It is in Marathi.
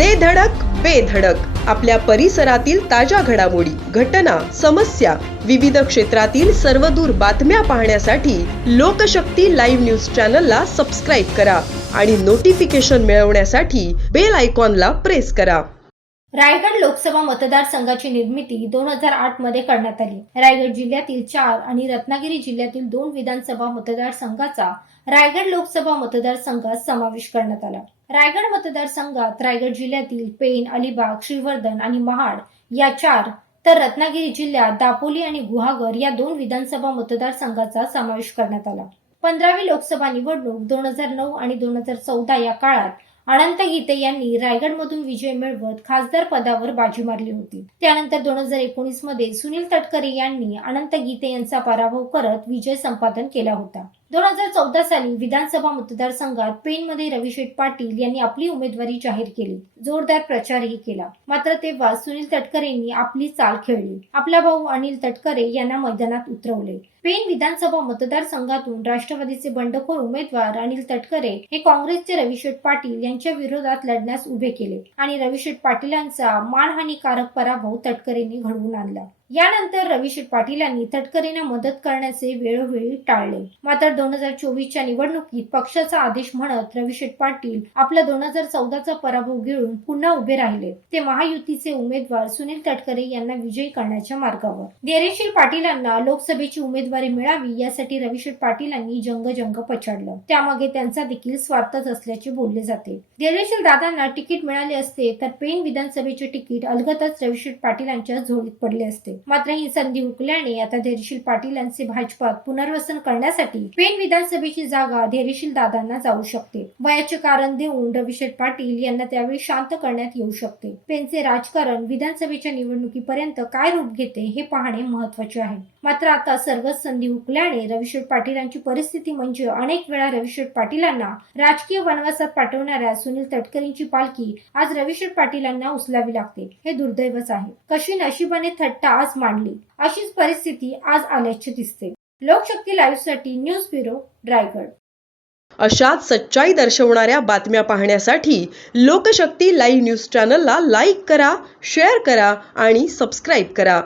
दे धडक बेधडक आपल्या परिसरातील ताज्या घडामोडी घटना समस्या विविध क्षेत्रातील सर्वदूर बातम्या पाहण्यासाठी लोकशक्ती लाईव्ह न्यूज चॅनलला सबस्क्राईब करा आणि नोटिफिकेशन मिळवण्यासाठी बेल आयकॉनला प्रेस करा. रायगड लोकसभा मतदारसंघाची निर्मिती दोन हजार आठमध्ये करण्यात आली. रायगड जिल्ह्यातील चार आणि रत्नागिरी जिल्ह्यातील दोन विधानसभा मतदारसंघाचा रायगड लोकसभा मतदारसंघात समावेश करण्यात आला. रायगड मतदारसंघात रायगड जिल्ह्यातील पेण अलिबाग श्रीवर्धन आणि महाड या चार तर रत्नागिरी जिल्ह्यात दापोली आणि गुहागर या दोन विधानसभा मतदारसंघाचा समावेश करण्यात आला. पंधरावी लोकसभा निवडणूक दोन हजार नऊ आणि दोन हजार चौदा या काळात अनंत गीते यांनी रायगडमधून विजय मिळवत खासदार पदावर बाजी मारली होती. त्यानंतर दोन हजार एकोणीसमध्ये सुनील तटकरे यांनी अनंत गीते यांचा पराभव करत विजय संपादन केला होता. दोन हजार चौदा साली विधानसभा मतदारसंघात पेणमध्ये रविशेठ पाटील यांनी आपली उमेदवारी जाहीर केली. जोरदार प्रचारही केला. मात्र तेव्हा सुनील तटकरेंनी आपली चाल खेळली. आपला भाऊ अनिल तटकरे यांना मैदानात उतरवले. पेण विधानसभा मतदारसंघातून राष्ट्रवादीचे बंडखोर उमेदवार अनिल तटकरे हे काँग्रेसचे रविशेठ पाटील यांच्या विरोधात लढण्यास उभे केले आणि रविशेठ पाटीलांचा मानहानीकारक पराभव तटकरेंनी घडवून आणला. यानंतर रविशेठ पाटीलांनी तटकरेंना मदत करण्याचे वेळोवेळी टाळले. मात्र दोन हजार चोवीसच्या निवडणुकीत पक्षाचा आदेश म्हणत रविशेठ पाटील आपला दोन हजार चौदाचा पराभव गिळून पुन्हा उभे राहिले. ते महायुतीचे उमेदवार सुनील तटकरे यांना विजयी करण्याच्या मार्गावर. धैर्यशील पाटीलांना लोकसभेची उमेदवारी मिळावी यासाठी रविशेठ पाटीलांनी जंगजंग पछाडलं. त्यामागे त्यांचा देखील स्वार्थच असल्याचे बोलले जाते. धैर्यशील दादांना तिकीट मिळाले असते तर पेन विधानसभेचे तिकीट अलगतच रविशेठ पाटीलांच्या झोळीत पडले असते. मात्र ही संधी हुकल्याने आता धैर्यशील पाटील यांचे भाजपात पुनर्वसन करण्यासाठी पेन विधानसभेची जागा धैर्यशील दादांना जाऊ शकते. वयाचे कारण देऊन रविशेठ पाटील यांना त्यावेळी शांत करण्यात येऊ शकते. पेनचे राजकारण विधानसभेच्या निवडणुकीपर्यंत काय रूप घेते हे पाहणे महत्त्वाचे आहे. मात्र आता सर्वच संधी हुकल्याने रविशेठ पाटीलांची परिस्थिती म्हणजे अनेक वेळा रविशेठ पाटीलांना राजकीय वनवासात पाठवणाऱ्या सुनील तटकरींची पालखी आज रविशेठ पाटीलांना उचलावी लागते. हे दुर्दैवच आहे. कशी नशिबाने थट्टा आज मांडली. अशीच परिस्थिती आज आल्याची दिसते. लोकशक्ती लाईव्हसाठी न्यूज ब्युरो रायगड. अशाच सच्चाई दर्शवणाऱ्या बातम्या पाहण्यासाठी लोकशक्ती लाईव्ह न्यूज चॅनलला लाईक करा शेअर करा आणि सबस्क्राईब करा.